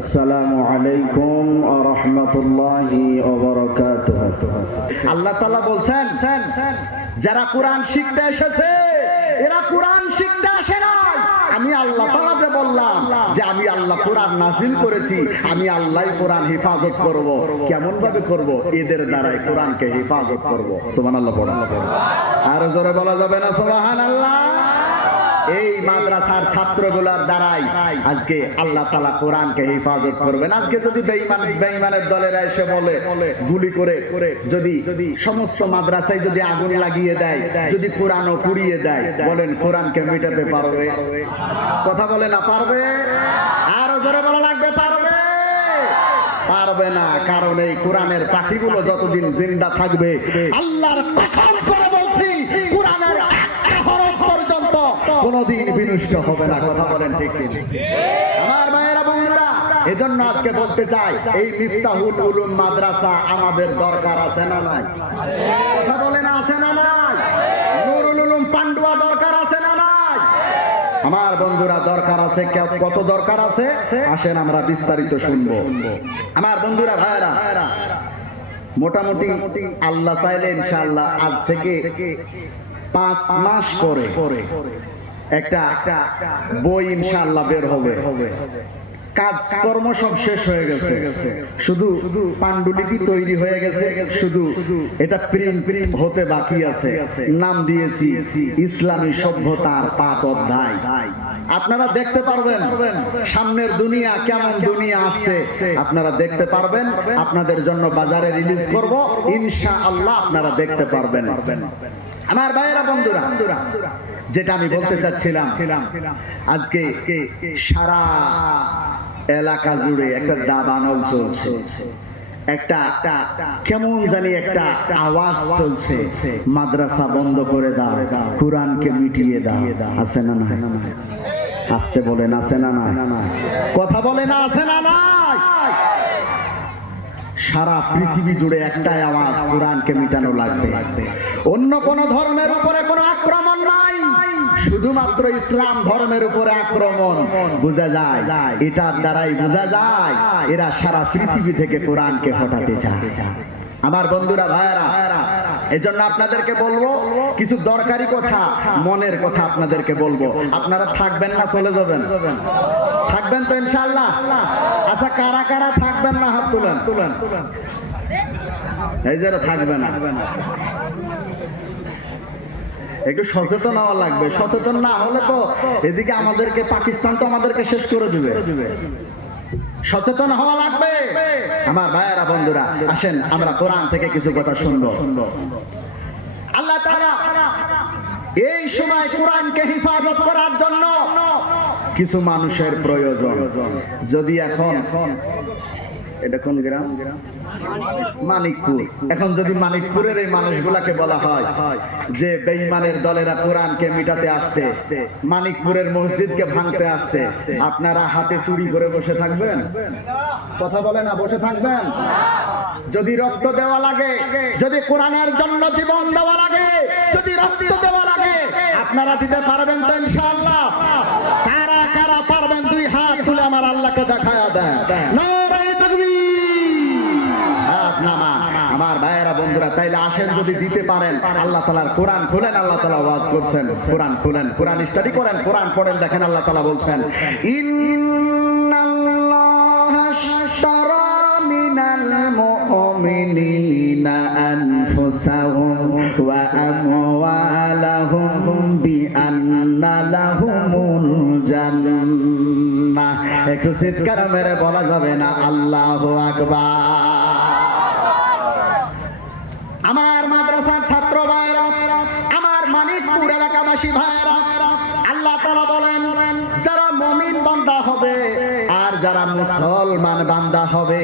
আসসালামু আলাইকুম ওয়া রাহমাতুল্লাহি ওয়া বারাকাতুহু। আল্লাহ তাআলা বলছেন, যারা কোরআন শিখতে এসেছে এরা কোরআন শিখতে আসে না। আমি আল্লাহ তাআলা যে বললাম যে আমি আল্লাহ কোরআন নাযিল করেছি, আমি আল্লাহই কোরআন হেফাজত করব। কেমন ভাবে করব? এদের দ্বারাই কোরআনকে হেফাজত করব। সুবহানাল্লাহ পড়ুন। আর জোরে বলা যাবে না সুবহানাল্লাহ? এই মাদ্রাসার ছাত্রগুলোর দ্বারাই আজকে আল্লাহ তাআলা কোরআনকে হেফাজত করবেন। আজকে যদি বেঈমানের দলেরা এসে বলে গুলি করে যদি সমস্ত মাদ্রাসায় যদি আগুন লাগিয়ে দেয়, যদি কোরআনও পুড়িয়ে দেয়, বলেন কোরআনকে মেটাতে পারবে? কথা বলে না পারবে? আরো জোরে বলা লাগবে পারবে? পারবে না। কারণ এই কোরআনের পাখিগুলো যতদিন জিন্দা থাকবে, আল্লাহর কসম করে বলছি, কোরআনের একটা হরফ পর্যন্ত কোনদিন বিনষ্ট হবে না। কথা বলেন ঠিক কি? আমার ভাইয়েরা বন্ধুরা, এজন্য আজকে বলতে চাই, এই মিফতাহুল উলুম মাদ্রাসা আমাদের দরকার আছে না নাই? কথা বলেন আছে না নাই? নুরুল উলুম পান্ডুয়া দরকার আছে না নাই? আমার বন্ধুরা দরকার আছে। কত দরকার আছে আসেন আমরা বিস্তারিত শুনবো। আমার বন্ধুরা ভাইরা, মোটামুটি আল্লাহ চাইলে ইনশাআল্লাহ আজ থেকে 5 মাস পরে একটা বই ইনশাআল্লাহ বের হবে। কাজকর্ম সব শেষ হয়ে গেছে, শুধু পাণ্ডুলিপি তৈরি হয়ে গেছে, শুধু এটা প্রিন্ট হতে বাকি আছে। নাম দিয়েছি ইসলামী সভ্যতার 5 অধ্যায়। আপনারা দেখতে পারবেন সামনের দুনিয়া কেমন দুনিয়া আসছে, আপনারা দেখতে পারবেন। আপনাদের জন্য বাজারে রিলিজ করব ইনশাআল্লাহ, আপনারা দেখতে পারবেন। আমার ভাইয়েরা বন্ধুরা, যেটা আমি বলতে চাচ্ছিলাম, আজকে সারা এলাকা জুড়ে একটা দাবানল চলছে, একটা কেমন জানি একটা আওয়াজ চলছে, মাদ্রাসা বন্ধ করে দাও, কোরআনকে মিটিয়ে দাও। আছে না নাই? আসতে বলেন আছে না নাই? কথা বলে না আছে না নাই? সারা পৃথিবী জুড়ে একটাই আওয়াজ, কোরআনকে মিটানো লাগবে। অন্য কোন ধর্মের উপরে কোনো আক্রমণ নাই, শুধুমাত্র ইসলাম ধর্মের উপরে আক্রমণ। বোঝা যায়, এটার দ্বারাই বোঝা যায় এরা সারা পৃথিবী থেকে কোরআনকে হটাতে চায়। আমার বন্ধুরা ভাইরা, এজন্য আপনাদেরকে বলবো কিছু দরকারি কথা, মনের কথা আপনাদেরকে বলবো। আপনারা থাকবেন না চলে যাবেন? থাকবেন তো ইনশাআল্লাহ? আচ্ছা, কারা কারা থাকবেন না হাত তুলেন। এই যারা থাকবে না, একটু সচেতন হওয়া লাগবে। সচেতন না হলে তো এদিকে আমাদেরকে পাকিস্তান তো আমাদেরকে শেষ করে দিবে। সচেতন হওয়া লাগবে। আমার ভাইয়েরা বন্ধুরা, আসেন আমরা কোরআন থেকে কিছু কথা শুনবো। আল্লাহ তাআলা এই সময় কোরআনকে হেফাজত করার জন্য কিছু মানুষের প্রয়োজন। যদি এখন এটা কোন গ্রাম? মানিকপুর। এখন যদি মানিকপুরের এই মানুষগুলাকে বলা হয় যে বেঈমানের দলেরা কোরআনকে মিটাতে আসছে, মানিকপুরের মসজিদকে ভাঙতে আসছে, আপনারা হাতে চুরি করে বসে থাকবেন? কথা বলে না, বসে থাকবেন? যদি রক্ত দেওয়া লাগে, যদি কোরআনের জন্য জীবন দেওয়া লাগে, যদি রক্ত দেওয়া লাগে, আপনারা দিতে পারবেন তো ইনশাআল্লাহ? কারা কারা পারবেন? 2 হাত তুলে আমার আল্লাহকে দেখায়া দেন। নারে তাকবীর! আমার ভাইয়েরা বন্ধুরা, তাইলে আসেন যদি দিতে পারেন, আল্লাহ তাআলার কোরআন খুলেন। আল্লাহ তাআলা ওয়াজ করছেন, কোরআন খুলেন, কোরআন স্টাডি করেন, কোরআন পড়েন। দেখেন আল্লাহ তাআলা বলছেন, ইন্নাল্লাহা আশতারা মিনাল মুমিনিনা আনফুসাহুম ওয়া আমওয়ালাহুম বিআন্না লাহুমুল জান্নাহ। একটু চিৎকার মেরে বলা যাবে না আল্লাহু আকবার? আমার মাদ্রাসার ছাত্র ভাইরা, আমার মানিকপুর এলাকাবাসী ভাইরা, আল্লাহ তাআলা বলেন, যারা মুমিন বান্দা হবে আর যারা মুসলমান বান্দা হবে,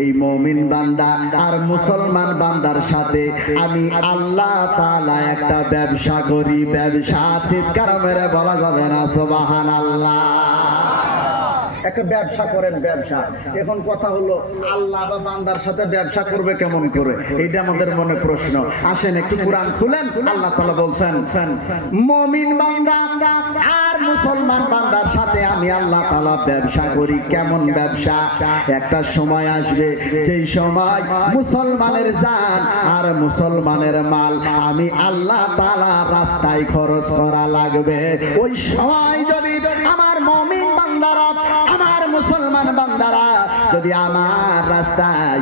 এই মুমিন বান্দা আর মুসলমান বান্দার সাথে আমি আল্লাহ তাআলা একটা ব্যবসা করি। ব্যবসা চিৎকার মেরে বলা যাবে না সুবহানাল্লাহ? একটা ব্যবসা করেন, ব্যবসা। এখন কথা হলো আল্লাহ বা বান্দার সাথে ব্যবসা করবে কেমন করে, এইটা আমাদের মনে প্রশ্ন। আসেন একটু কোরআন খুলেন, আল্লাহ তাআলা বলছেন মুমিন বান্দা আর মুসলমান বান্দার সাথে আমি আল্লাহ তাআলা ব্যবসা করি। কেমন ব্যবসা? একটা সময় আসবে যেই সময় মুসলমানের জান আর মুসলমানের মাল আমি আল্লাহ তাআলা রাস্তায় খরচ করা লাগবে। ওই সময় যদি আমার মুমিন বান্দারা, আমার মুসলমান বান্দারা যদি আমার রাস্তায়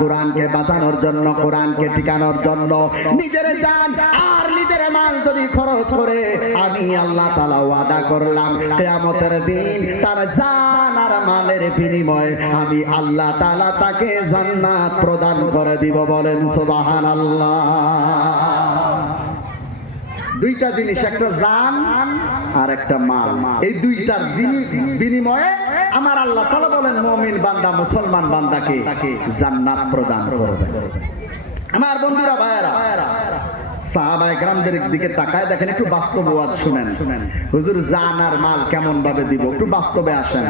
কোরআনকে বাঁচানোর জন্য, কোরআনকে টিকানোর জন্য নিজের জান আর নিজের মাল যদি খরচ করে, আমি আল্লাহ তাআলা ওয়াদা করলাম কিয়ামতের দিন তার জান আর মালের বিনিময়ে আমি আল্লাহ তাআলা তাকে জান্নাত প্রদান করে দিব। বলেন সুবহানাল্লাহ। দুইটা জিনিস, একটা জান আর একটা মাল, এই দুইটার বিনিময়ে আমার আল্লাহ তাআলা বলেন মুমিন বান্দা মুসলমান বান্দাকে জান্নাত প্রদান করবে। আমার বন্ধুরা, ভাইয়েরা, সাহাবায়ে কেরামদের দিকে তাকায় দেখেন, একটু বাস্তববাদ শুনেন। হুজুর জান আর মাল কেমন ভাবে দিব, একটু বাস্তবে আসেন।